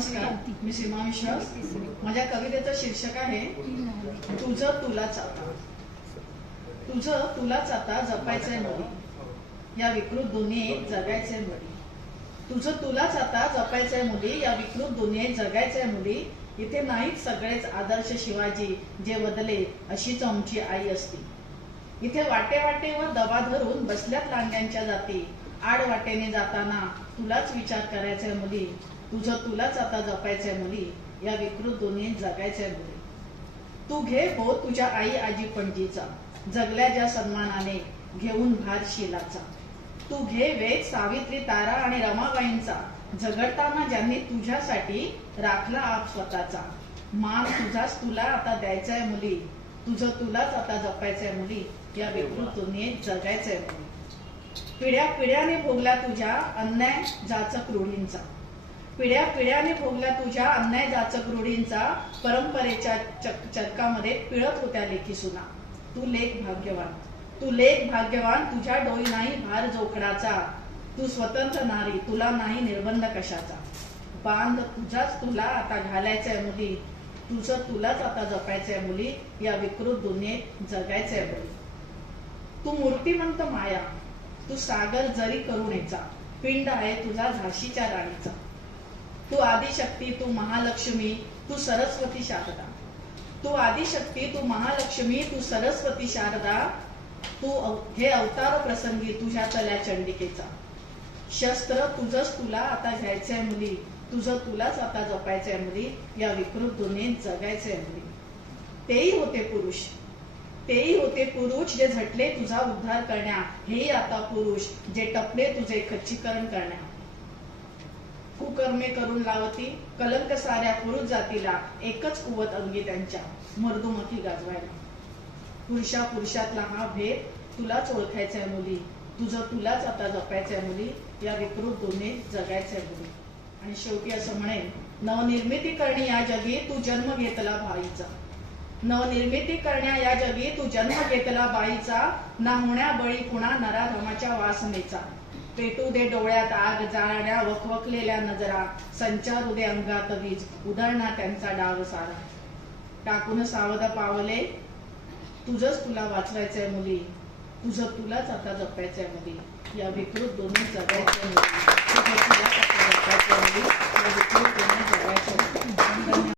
नमस्कार, मी सीमा विश्वास. माझ्या कवितेचं शीर्षक आहे तुझं तुलाच आता. तुझं तुलाच आता जपायचंय मुली, या विकृत दुनियेत जगायचंय मुली. तुझं तुलाच आता जपायचंय मुली, या विकृत दुनियेत जगायचंय मुली. इथे नाहीत सगळेच आदर्श शिवाजी, जे बदले अशीच आमची आई असती. इथे वाटे वाटेवर दबा धरून बसल्यात लांड्यांच्या जाती. आड वाटेने जाताना तुलाच विचार करायचंय मुली. तुझं तुलाच आता जपायचंय मुली, या विकृत दुनियेत जगायचंय मुली. तू घे हो तुझ्या आई आजी पणजीचा, जगल्या ज्या सन्मानाने घेऊन भार शिलाचा. तू घे वेग सावित्री तारा आणि रमाबाईंचा, झगडताना ज्यांनी तुझ्यासाठी राखला आप स्वतःचा. मान तुझाच तुला आता द्यायचाय मुली. तुझं तुलाच आता जपायचंय मुली, या विकृत दुनियेत जगायचंय मुली. पिढ्या पिढ्याने भोगल्या तुझ्या अन्याय जाचक रूढींचा, पिढ्या पिढ्याने भोगल्या तुझ्या अन्याय जाचक रूढींचा. परंपरेच्या चरकामध्ये पिळत होत्या लेखी सुना. तू लेख भाग्यवान, तू लेख भाग्यवान, तुझ्या डोई नाही भार जोखडाचा. तू स्वतंत्र नारी, तुला नाही निर्बंध कशाचा. बांध तुझाच तुला आता घालायचंय मुली. तुझं तुलाच आता जपायचंय मुली, या विकृत दुनियेत जगायचंय मुली. तू मूर्तिमंत माया, तू सागर जरी करुणेचा, पिंड आहे तुझा झाशीच्या राणीचा. तू आदिशक्ती, तू महालक्ष्मी, तू सरस्वती शारदा. तू आदिशक्ती, तू महालक्ष्मी, तू सरस्वती शारदा. तू हे अवतार प्रसंगी तुझ्या तल्या चंडिकेचा. शस्त्र तुझंच तुला आता घ्यायचंय मुली. तुझं तुलाच आता जपायचंय मुली, या विकृत दुनियेत जगायचंय मुली. तेही होते पुरुष, तेही होते पुरुष, जे झटले तुझा उद्धार करण्या. हेही आता पुरुष, जे टपले तुझे खच्चीकरण करण्या. कुकर्मे करून लावती कलंक साऱ्या पुरुष जातीला. एकच कुवत अंगी त्यांच्या, मर्दुमकी गाजवायला. पुरुषा पुरुषातला हा भेद तुलाच ओळखायचाय मुली. तुझं तुलाच आता जपायचंय मुली, या विकृत दुनियेत जगायचंय मुली. आणि शेवटी असं म्हणेन, नवनिर्मिती करणी या जगी तू जन्म घेतला बाईचा. नवनिर्मिती करण्या या जगी तू जन्म घेतला बाईचा. ना होण्या बळी कुणा नराधमाच्या वासनेचा. पेटू दे डोळ्यात आग जाळण्या वखवकलेल्या नजरा. संचारू दे अंगात वीज उधळणा त्यांचा डाव सारा. टाकून सावध पावले तुझंच तुला वाचवायचंय मुली. तुझं तुलाच आता जपायचंय मुली, या विकृत दुनियेत जगायचंय मुली. तुझं तुलाच आता जपायचंय मुली, या विकृत दुनियेत जगायचंय मुली.